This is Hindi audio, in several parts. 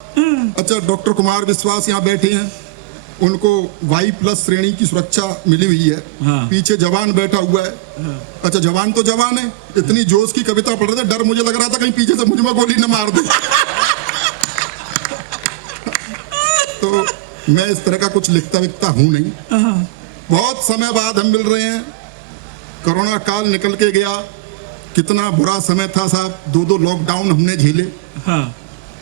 अच्छा, डॉक्टर कुमार विश्वास यहाँ बैठे हैं, उनको Y+ श्रेणी की सुरक्षा मिली हुई है। हाँ। पीछे जवान बैठा हुआ है। हाँ। अच्छा, जवान तो जवान है, इतनी जोश की कविता पढ़ रहे थे, डर मुझे लग रहा था कहीं पीछे से मुझ में गोली न मार दे। तो मैं इस तरह का कुछ लिखता विखता हूं नहीं। बहुत समय बाद हम मिल रहे हैं। कोरोना काल निकल के गया, कितना बुरा समय था साहब। 2 लॉकडाउन हमने झेले। हाँ।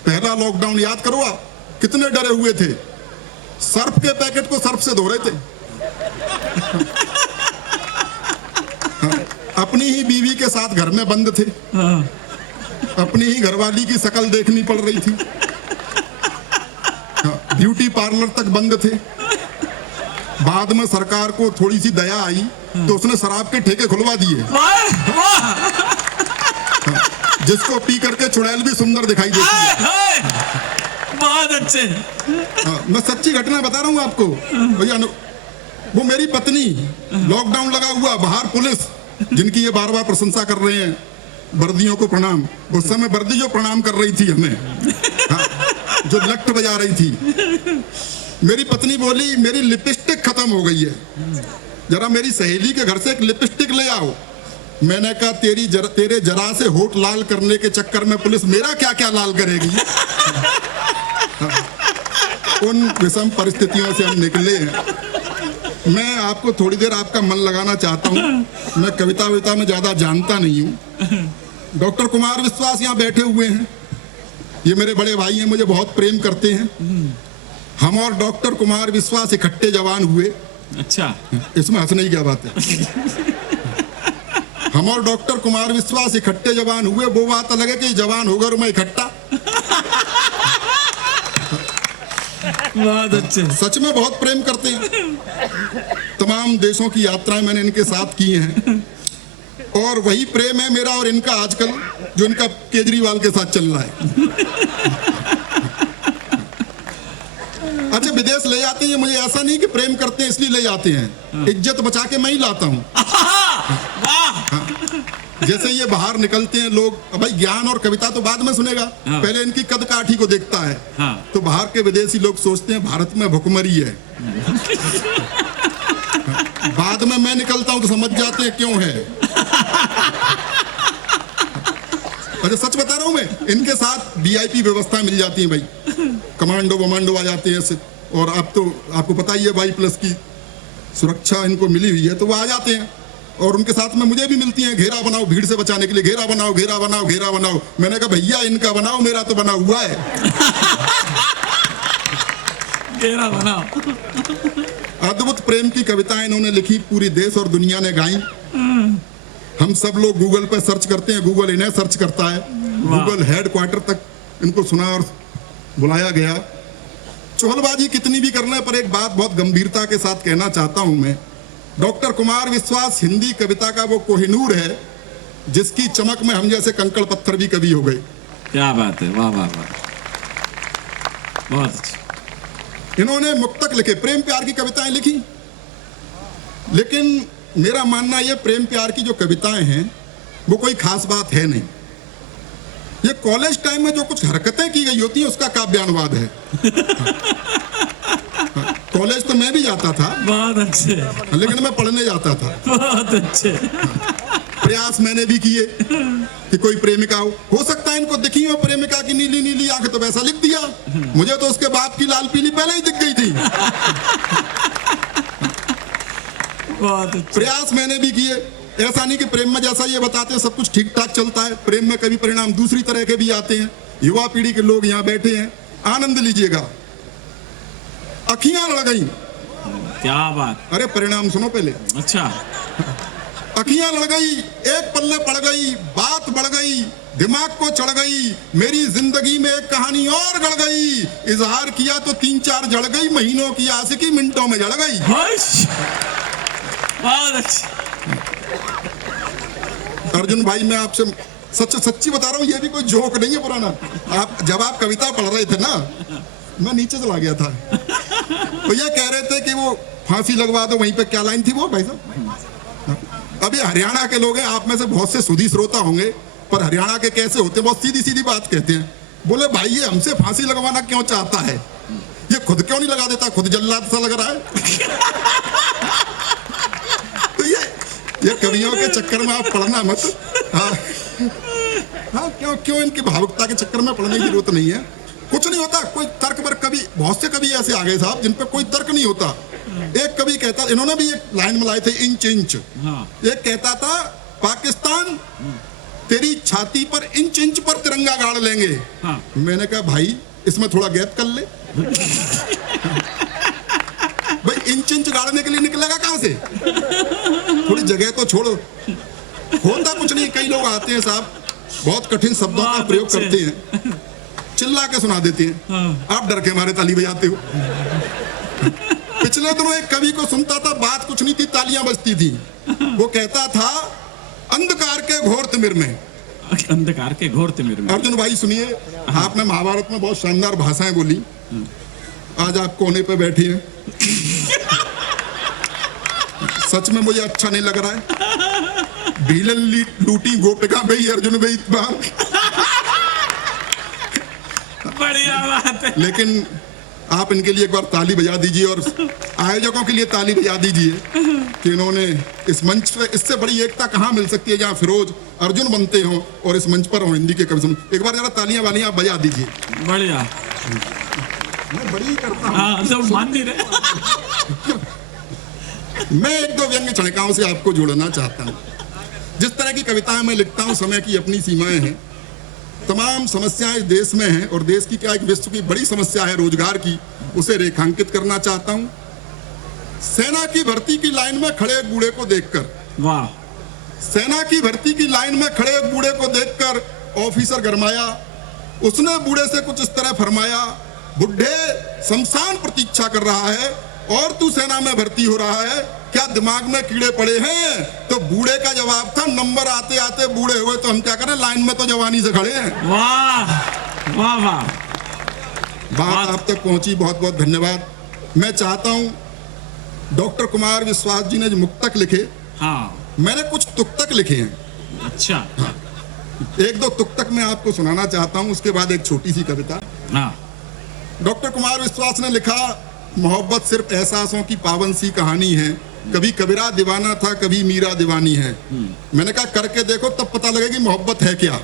पहला लॉकडाउन याद करो आप, कितने डरे हुए थे। सर्फ के पैकेट को सर्फ से धो रहे थे। हाँ, अपनी ही बीवी के साथ घर में बंद थे। हाँ। अपनी ही घरवाली की शक्ल देखनी पड़ रही थी। हाँ, ब्यूटी पार्लर तक बंद थे। बाद में सरकार को थोड़ी सी दया आई तो उसने शराब के ठेके खुलवा दिए। हाँ, जिसको पी करके चुड़ैल भी सुंदर दिखाई देती है। बहुत अच्छे। हाँ, मैं सच्ची घटना बता रहा हूँ आपको भैया। वो मेरी पत्नी, लॉकडाउन लगा हुआ, बाहर पुलिस, जिनकी ये बार बार प्रशंसा कर रहे हैं, वर्दियों को प्रणाम। उस समय वर्दी जो प्रणाम कर रही थी हमें, हाँ, जो लट बजा रही थी। मेरी पत्नी बोली मेरी लिपस्टिक खत्म हो गई है, जरा मेरी सहेली के घर से एक लिपस्टिक ले आओ। मैंने कहा तेरे जरा से होठ लाल करने के चक्कर में पुलिस मेरा क्या क्या लाल करेगी। उन विषम परिस्थितियों से हम निकले हैं। मैं आपको थोड़ी देर आपका मन लगाना चाहता हूँ। मैं कविता विता में ज्यादा जानता नहीं हूँ। डॉक्टर कुमार विश्वास यहाँ बैठे हुए हैं, ये मेरे बड़े भाई हैं, मुझे बहुत प्रेम करते हैं। हम और डॉक्टर कुमार विश्वास इकट्ठे जवान हुए। अच्छा, इसमें हंसने की क्या बात है। हम और डॉक्टर कुमार विश्वास इकट्ठे जवान हुए। वो बात अलग है कि जवान होगा और मैं इकट्ठा। बहुत अच्छे। सच में बहुत प्रेम करते हैं। तमाम देशों की यात्राएं मैंने इनके साथ की हैं, और वही प्रेम है मेरा और इनका आजकल, जो इनका केजरीवाल के साथ चल रहा है। अच्छा, विदेश ले जाते हैं मुझे, ऐसा नहीं कि प्रेम करते हैं इसलिए ले जाते हैं, इज्जत बचा के मैं ही लाता हूँ। जैसे ये बाहर निकलते हैं लोग, भाई ज्ञान और कविता तो बाद में सुनेगा, पहले इनकी कद काठी को देखता है। तो बाहर के विदेशी लोग सोचते हैं भारत में भुखमरी है। बाद में मैं निकलता हूं तो समझ जाते हैं क्यों है। अच्छा, सच बता रहा हूं मैं, इनके साथ VIP व्यवस्था मिल जाती है भाई, कमांडो वमांडो आ जाते हैं ऐसे। और अब तो आपको पता ही है Y+ की सुरक्षा इनको मिली हुई है, तो वो आ जाते हैं। और उनके साथ में मुझे भी मिलती हैं, घेरा बनाओ भीड़ से बचाने के लिए, घेरा बनाओ घेरा बनाओ घेरा बनाओ। मैंने कहा भैया इनका बनाओ, मेरा तो बना हुआ है। घेरा बनाओ। अद्भुत प्रेम की कविताएं इन्होंने लिखी, पूरी देश और दुनिया ने गाई। हम सब लोग गूगल पर सर्च करते हैं, गूगल इन्हें सर्च करता है। गूगल हेडक्वार्टर तक इनको सुना और बुलाया गया। चुहलबाजी कितनी भी करने पर एक बात बहुत गंभीरता के साथ कहना चाहता हूं मैं, डॉक्टर कुमार विश्वास हिंदी कविता का वो कोहिनूर है जिसकी चमक में हम जैसे कंकड़ पत्थर भी कवि हो गए। क्या बात है, वाह वाह वाह, बहुत अच्छा। इन्होंने मुक्तक लिखे, प्रेम प्यार की कविताएं लिखी, लेकिन मेरा मानना ये प्रेम प्यार की जो कविताएं हैं वो कोई खास बात है नहीं। ये कॉलेज टाइम में जो कुछ हरकतें की गई होती हैं उसका काव्यानुवाद है। कॉलेज तो मैं भी जाता था, बहुत अच्छे, लेकिन मैं पढ़ने जाता था। बहुत अच्छे। प्रयास मैंने भी किए कि कोई प्रेमिका हो सकता है इनको दिखी हो प्रेमिका की नीली नीली आंखें, तो वैसा लिख दिया। मुझे तो उसके बाप की लाल पीली पहले ही दिख गई थी। बहुत अच्छे। प्रयास मैंने भी किए। ऐसा नहीं कि प्रेम में जैसा ये बताते हैं सब कुछ ठीक ठाक चलता है, प्रेम में कभी परिणाम दूसरी तरह के भी आते हैं। युवा पीढ़ी के लोग यहाँ बैठे हैं, आनंद लीजिएगा। अखियां लड़ गई। क्या बात। अरे परिणाम सुनो पहले। अच्छा। अखियां लड़ गई, एक पल्ले पड़ गई, बात बढ़ गई, दिमाग को चढ़ गई, मेरी जिंदगी में एक कहानी और गढ़ गई। इजहार किया तो 3-4 जड़ गई, महीनों की आशिकी मिनटों में जड़ गई। बहुत अच्छे। अर्जुन भाई, मैं आपसे सच्ची बता रहा हूँ, ये भी कोई जोक नहीं है पुराना। जब आप कविता पढ़ रहे थे ना, मैं नीचे चला गया था, तो ये कह रहे थे कि वो फांसी लगवा दो। वहीं पे क्या लाइन थी वो भाई साहब? अभी हरियाणा के लोग हैं, आप में से बहुत से सुधी श्रोता होंगे, पर हरियाणा के कैसे होते हैं, बहुत सीधी सीधी बात कहते हैं। बोले भाई ये हमसे फांसी लगवाना क्यों चाहता है, ये खुद क्यों नहीं लगा देता, खुद जल्लाद सा लग रहा है। तो ये कवियों के चक्कर में आप पढ़ना मत। हाँ हाँ, क्यों इनकी भावुकता के चक्कर में पढ़ने की जरूरत नहीं है। कुछ नहीं होता, कोई तर्क पर कवि, बहुत से कवि ऐसे आ गए साहब जिन पे कोई तर्क नहीं होता। एक कवि कहता, इन्होंने भी एक लाइन मिलाए थे, इंच इंच। एक कहता था, पाकिस्तान तेरी छाती पर इंच इंच पर तिरंगा गाड़ लेंगे। मैंने कहा भाई इसमें थोड़ा गैप कर ले। भाई इंच इंच गाड़ने के लिए निकलेगा कहां से, थोड़ी जगह तो छोड़ो। होता कुछ नहीं, कई लोग आते हैं साहब, बहुत कठिन शब्दों का प्रयोग करते हैं, चिल्ला के सुना देते हैं, आप डर के मारे ताली बजाते हो। पिछले दिनों एक कवि को सुनता था, बात कुछ नहीं थी, तालियां बजती थी। वो कहता था, अंधकार के घोर तिमिर में, अंधकार के घोर तिमिर में। अर्जुन भाई सुनिए, आपने महाभारत में बहुत शानदार भाषाएं बोली, आज आप कोने पे बैठी हैं। सच में मुझे अच्छा नहीं लग रहा है। भीलन लूटी गोपिका भाई अर्जुन भाई बढ़िया बात है। लेकिन आप इनके लिए एक बार ताली बजा दीजिए और आयोजकों के लिए ताली बजा दीजिए कि इन्होंने इस मंच पे, इससे बड़ी एकता कहाँ मिल सकती है जहाँ फिरोज अर्जुन बनते हो और इस मंच पर हो हिंदी के कवि सुन। एक बार जरा तालियां वालियां आप बजा दीजिए। बढ़िया, मैं बड़ी करता हूँ, सब मान नहीं रहे। मैं एक दो व्यंग्य छड़काओं से आपको जोड़ना चाहता हूँ। जिस तरह की कविताएं मैं लिखता हूँ, समय की अपनी सीमाएं हैं, तमाम समस्याएं इस देश में हैं और देश की क्या एक विश्व की बड़ी समस्या है रोजगार की, उसे रेखांकित करना चाहता हूं। सेना की भर्ती की लाइन में खड़े एक बूढ़े को देखकर, वाह, सेना की भर्ती की लाइन में खड़े एक बूढ़े को देखकर ऑफिसर गरमाया। उसने बूढ़े से कुछ इस तरह फरमाया, बुढ़े शमशान प्रतीक्षा कर रहा है और तू सेना में भर्ती हो रहा है, क्या दिमाग में कीड़े पड़े हैं? तो बूढ़े का जवाब था, नंबर आते आते बूढ़े हुए तो हम क्या करें, लाइन में तो जवानी से खड़े हैं। वाह वाह वाह, बात आप तक पहुंची, बहुत बहुत धन्यवाद। मैं चाहता हूं, डॉक्टर कुमार विश्वास जी ने जो मुक्तक लिखे, हाँ, मैंने कुछ तुक्तक लिखे हैं। अच्छा, हाँ, एक दो तुक्तक मैं आपको सुनाना चाहता हूं, उसके बाद एक छोटी सी कविता। हाँ, डॉक्टर कुमार विश्वास ने लिखा, मोहब्बत सिर्फ एहसासों की पावन सी कहानी है, कभी कबीरा दीवाना था, कभी मीरा दीवानी है। मैंने कहा करके देखो तब पता लगेगी मोहब्बत है क्या।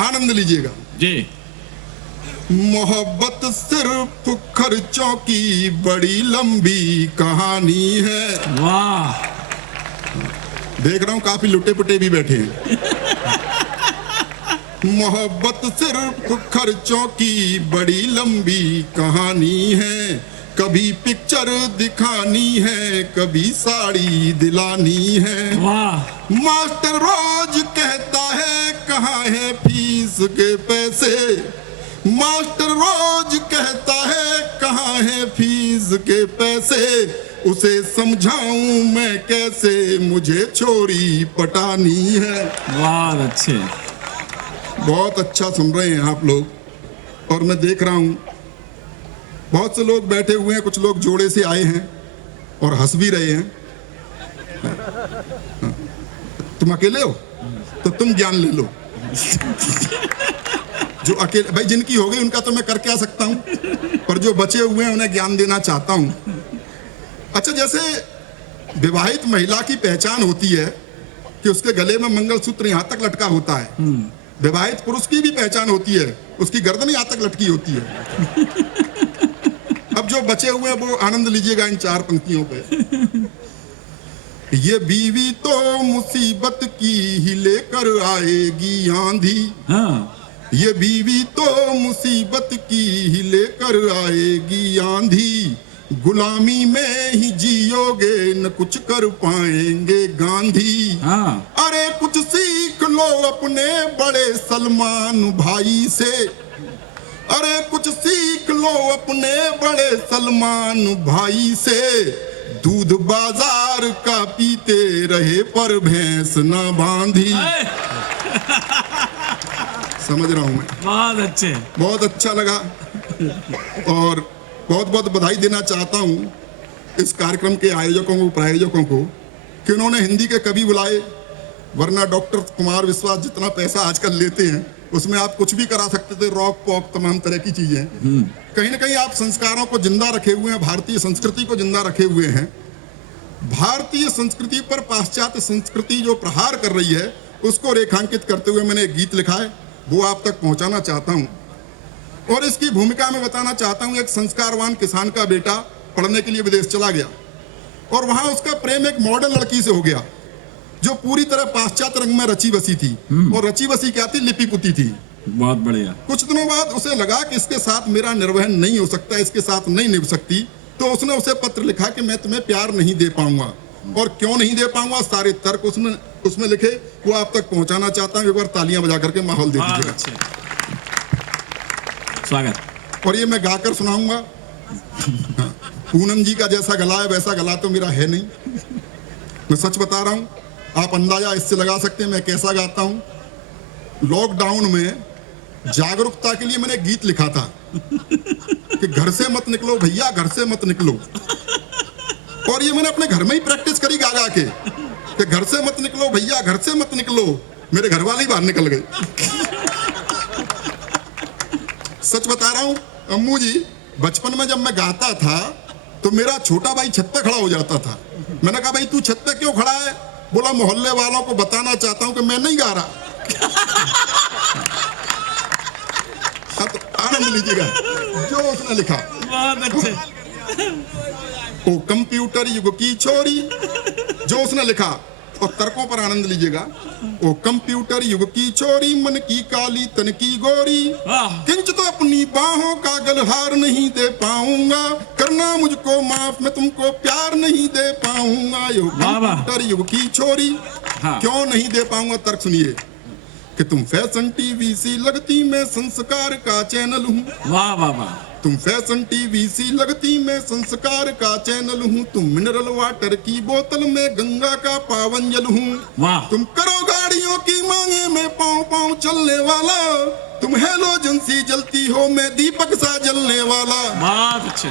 आनंद लीजिएगा जी। मोहब्बत सिर्फ खर्चों की बड़ी लंबी कहानी है। वाह, देख रहा हूं काफी लुटे पुटे भी बैठे हैं। मोहब्बत सिर्फ खर्चों की बड़ी लंबी कहानी है, कभी पिक्चर दिखानी है, कभी साड़ी दिलानी है। वाह, मास्टर रोज कहता है कहाँ है फीस के पैसे, मास्टर रोज कहता है कहाँ है फीस के पैसे, उसे समझाऊं मैं कैसे, मुझे छोरी पटानी है। बहुत अच्छे, बहुत अच्छा सुन रहे हैं आप लोग और मैं देख रहा हूं बहुत से लोग बैठे हुए हैं, कुछ लोग जोड़े से आए हैं और हंस भी रहे हैं। तुम अकेले हो तो तुम ज्ञान ले लो। जो अकेले, भाई जिनकी हो गई उनका तो मैं कर क्या सकता हूं, पर जो बचे हुए हैं उन्हें ज्ञान देना चाहता हूं। अच्छा, जैसे विवाहित महिला की पहचान होती है कि उसके गले में मंगलसूत्र यहां तक लटका होता है, विवाहित पुरुष की भी पहचान होती है, उसकी गर्दन यहां तक लटकी होती है। अब जो बचे हुए हैं वो आनंद लीजिएगा इन चार पंक्तियों पे। ये बीवी तो मुसीबत की ही लेकर आएगी आंधी, हाँ, ये बीवी तो मुसीबत की ही लेकर आएगी आंधी, गुलामी में ही जियोगे न कुछ कर पाएंगे गांधी। हाँ, अरे कुछ सीख लो अपने बड़े सलमान भाई से, अरे कुछ सीख लो अपने बड़े सलमान भाई से, दूध बाजार का पीते रहे पर भैंस ना बांधी। समझ रहा हूं मैं, बहुत अच्छे, बहुत अच्छा लगा और बहुत बहुत बधाई देना चाहता हूं इस कार्यक्रम के आयोजकों को, प्रायोजकों को, कि उन्होंने हिंदी के कवि बुलाए, वरना डॉक्टर कुमार विश्वास जितना पैसा आजकल लेते हैं उसमें आप कुछ भी करा सकते थे, रॉक पॉप तमाम तरह की चीजें। कहीं ना कहीं आप संस्कारों को जिंदा रखे हुए हैं, भारतीय संस्कृति को जिंदा रखे हुए हैं। भारतीय संस्कृति पर पाश्चात्य संस्कृति जो प्रहार कर रही है उसको रेखांकित करते हुए मैंने एक गीत लिखा है, वो आप तक पहुंचाना चाहता हूं। और इसकी भूमिका में बताना चाहता हूं, एक संस्कारवान किसान का बेटा पढ़ने के लिए विदेश चला गया और वहां उसका प्रेम एक मॉडल लड़की से हो गया जो पूरी तरह पाश्चात्य रंग में रची बसी थी। और रची बसी क्या थी? लिपि पुती थी। बहुत बढ़िया। कुछ दिनों बाद उसे लगा कि इसके साथ मेरा निर्वहन नहीं हो सकता, इसके साथ नहीं निभ सकती, तो उसने उसे पत्र लिखा कि मैं तुम्हें प्यार नहीं दे पाऊंगा। और क्यों नहीं दे पाऊंगा, सारे तर्क उसमें लिखे, वो आप तक पहुंचाना चाहता हूं। एक बार तालियां बजा करके माहौल दे दीजिएगा। स्वागत। और ये मैं गाकर सुनाऊंगा। पूनम जी का जैसा गला है वैसा गला तो मेरा है नहीं, मैं सच बता रहा हूं। आप अंदाजा इससे लगा सकते हैं मैं कैसा गाता हूं। लॉकडाउन में जागरूकता के लिए मैंने गीत लिखा था कि घर से मत निकलो भैया, घर से मत निकलो। और ये मैंने अपने घर में ही प्रैक्टिस करी गा गा के कि घर से मत निकलो भैया, घर से मत निकलो। मेरे घर वाले ही बाहर निकल गए। सच बता रहा हूं अम्मू जी, बचपन में जब मैं गाता था तो मेरा छोटा भाई छत पे खड़ा हो जाता था। मैंने कहा भाई तू छत पे क्यों खड़ा है? बोला मोहल्ले वालों को बताना चाहता हूं कि मैं नहीं गा रहा। हाँ, तो आनंद लीजिएगा जो उसने लिखा। बहुत अच्छे। ओ कंप्यूटर युग की छोरी, जो उसने लिखा, और तर्कों पर आनंद लीजिएगा। ओ कंप्यूटर युग की छोरी, मन की काली तन की गोरी, किंच तो अपनी बाहों का गलहार नहीं दे पाऊंगा, करना मुझको माफ मैं तुमको प्यार नहीं दे पाऊंगा। यो कंप्यूटर युग की छोरी, क्यों नहीं दे पाऊंगा? तर्क सुनिए कि तुम फैशन टीवी सी लगती, मैं संस्कार का चैनल हूँ। वाह वाह वाह। तुम फैशन टीवी सी लगती, मैं संस्कार का चैनल हूँ। तुम मिनरल वाटर की बोतल में गंगा का पावन जल हूँ। तुम करो गाड़ियों की मांगे, मैं पाँव पाँव चलने वाला। तुम हेलोजन सी जलती हो, मैं दीपक सा जलने वाला। बहुत अच्छे।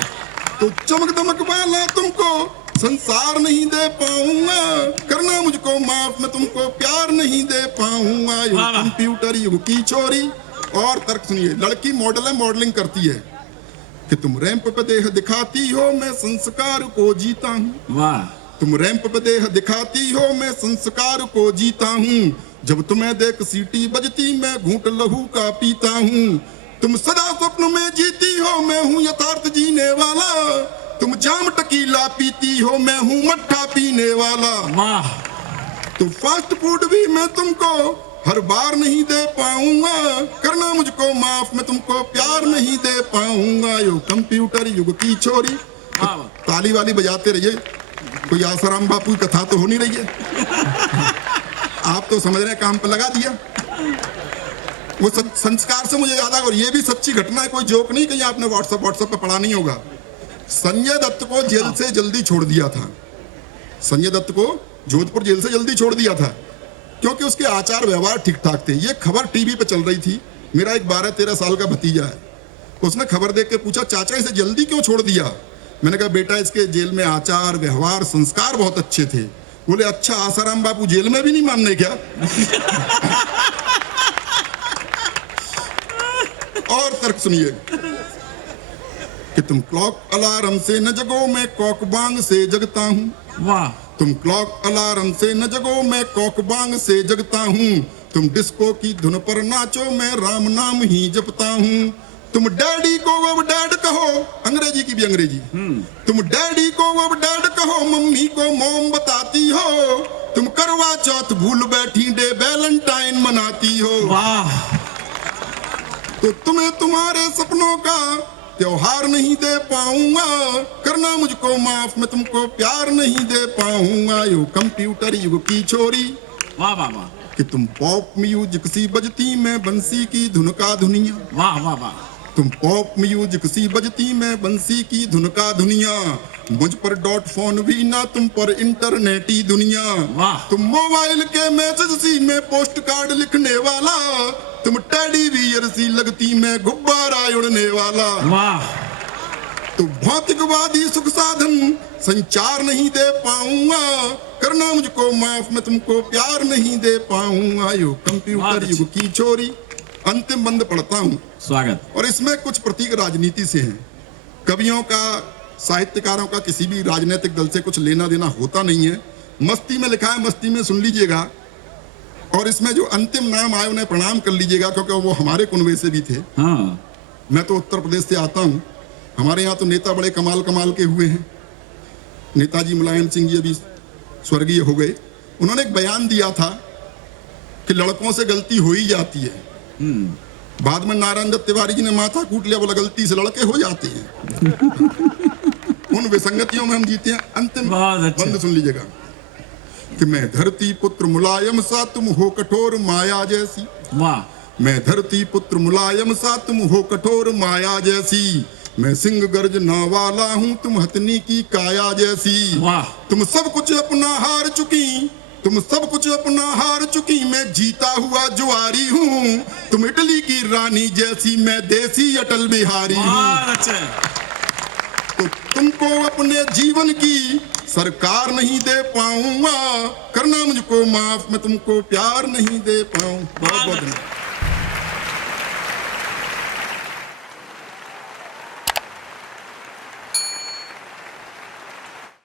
तो चमक दमक वाला तुमको संसार नहीं दे पाऊंगा, करना मुझको माफ मैं तुमको प्यार नहीं दे पाऊंगा। यो कंप्यूटर युग की छोरी। और तर्क सुनिए, लड़की मॉडल है, मॉडलिंग करती है कि तुम रैंप पे देह दिखाती हो, मैं संस्कार को जीता हूँ। वाह। तुम रैंप पे देह दिखाती हो, मैं संस्कार को जीता हूँ। जब तुम्हें देख सीटी बजती, मैं घूंट लहू का पीता हूँ। तुम सदा स्वप्न में जीती हो, मैं हूँ यथार्थ जीने वाला। तुम जाम टकीला पीती हो, मैं हूँ मट्ठा पीने वाला। वाह। तो फास्ट फूड भी मैं तुमको हर बार नहीं दे पाऊंगा, करना मुझको माफ मैं तुमको प्यार नहीं दे पाऊंगा। यो कंप्यूटर युग की छोरी। ताली वाली बजाते रहिए, कोई आसाराम बापू की कथा तो हो नहीं रही है। आप तो समझ रहे हैं काम पे लगा दिया। वो संस्कार से मुझे याद आ, और ये भी सच्ची घटना है, कोई जोक नहीं, कहीं आपने व्हाट्सएप पे पढ़ा नहीं होगा। संजय दत्त को जेल से जल्दी छोड़ दिया था। संजय दत्त को जोधपुर जेल से जल्दी छोड़ दिया था क्योंकि उसके आचार व्यवहार ठीक ठाक थे। ये खबर टीवी पे चल रही थी। मेरा एक 12-13 साल का भतीजा है, उसने खबर देख के पूछा चाचा इसे जल्दी क्यों छोड़ दिया? मैंने कहा बेटा इसके जेल में आचार व्यवहार संस्कार बहुत अच्छे थे। बोले अच्छा आसाराम बापू जेल में भी नहीं मानने क्या? और तर्क सुनिए कि तुम क्लॉक अलार्म से न जगो, मैं कॉक बांग से जगता हूँ। वाह। तुम क्लॉक अलार्म से न जगो, मैं कॉक बांग से जगता हूँ। तुम डिस्को की धुन पर नाचो, मैं राम नाम ही जपता हूँ। तुम डैडी को अब डैड कहो, अंग्रेजी की भी अंग्रेजी। तुम डैडी को अब डैड कहो, मम्मी को मॉम बताती हो। तुम करवा चौथ भूल बैठी, डे वैलेंटाइन मनाती हो। वाह। तो तुम्हें तुम्हारे सपनों का त्योहार नहीं दे पाऊंगा, करना मुझको माफ मैं तुमको प्यार नहीं दे पाऊंगा। यो कंप्यूटर युग की छोरी। वाह वाह वाह। कि तुम पॉप म्यूजिक सी बजती, मैं बंसी की धुन का धुनिया। वाह वाह वाह। तुम पॉप म्यूजिक सी बजती, मैं बंसी की धुन का दुनिया। मुझ पर डॉट फोन भी ना, तुम पर इंटरनेटी दुनिया। वाह। तुम मोबाइल के मैसेज सी, मैं पोस्ट कार्ड लिखने वाला। तुम टेडी बियर सी लगती, मैं गुब्बारा उड़ने वाला। वाह। तो भौतिकवादी सुख साधन संचार नहीं दे पाऊंगा, करना मुझको माफ मैं तुमको प्यार नहीं दे पाऊंगा। यो कंप्यूटर युग की चोरी। अंतिम बंद पढ़ता हूं स्वागत। और इसमें कुछ प्रतीक राजनीति से हैं। कवियों का, साहित्यकारों का किसी भी राजनीतिक दल से कुछ लेना देना होता नहीं है। मस्ती में लिखा है, मस्ती में सुन लीजिएगा। और इसमें जो अंतिम नाम आए उन्हें प्रणाम कर लीजिएगा, क्योंकि वो हमारे कुनबे से भी थे। हाँ, मैं तो उत्तर प्रदेश से आता हूँ। हमारे यहाँ तो नेता बड़े कमाल कमाल के हुए हैं। नेताजी मुलायम सिंह जी अभी स्वर्गीय हो गए। उन्होंने एक बयान दिया था कि लड़कों से गलती हो ही जाती है। बाद में नारायण दत्त तिवारी जी ने माथा कूट लिया, बोला गलती से लड़के हो जाते हैं। उन विसंगतियों में हम जीते हैं। अंतिम बंद सुन लीजिएगा कि मैं धरती पुत्र मुलायम सा तुम हो कठोर माया जैसी। वाह। मैं धरती पुत्र मुलायम सा तुम हो कठोर माया जैसी। मैं सिंह गर्जना वाला हूँ तुम हथनी की काया जैसी। वाह। तुम सब कुछ अपना हार चुकी, तुम सब कुछ अपना हार चुकी। मैं जीता हुआ जुआरी हूँ, तुम इटली की रानी जैसी। मैं देसी अटल बिहारी हूँ। तो तुमको अपने जीवन की सरकार नहीं दे पाऊंगा, करना मुझको माफ मैं तुमको प्यार नहीं दे पाऊं। बहुत बहुत धन्यवाद।